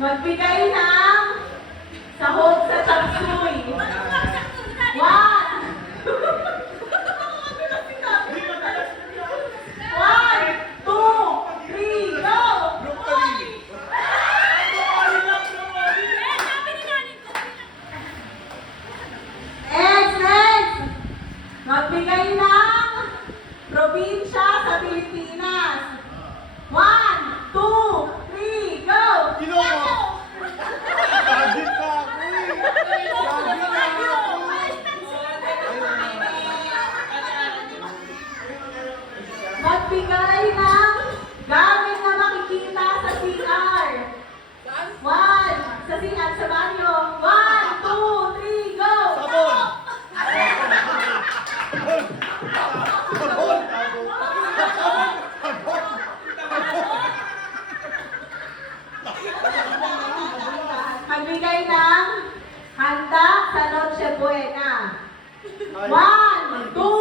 Magbigay ng sahog sa tapsoy. 1, 2, 3, go! Next! Magbigay ng probinsya sa Pilipinas. 1, 2, 3, go! Ilocos! Lagi pa ako eh! Lagi na ako! Magbigay ng gamit na makikita sa CR. 1, sa CR sa banyo. 1, 2, 3, go! Sabon! Sabon! Magbigay ng handa sa Noche Buena. 1, 2,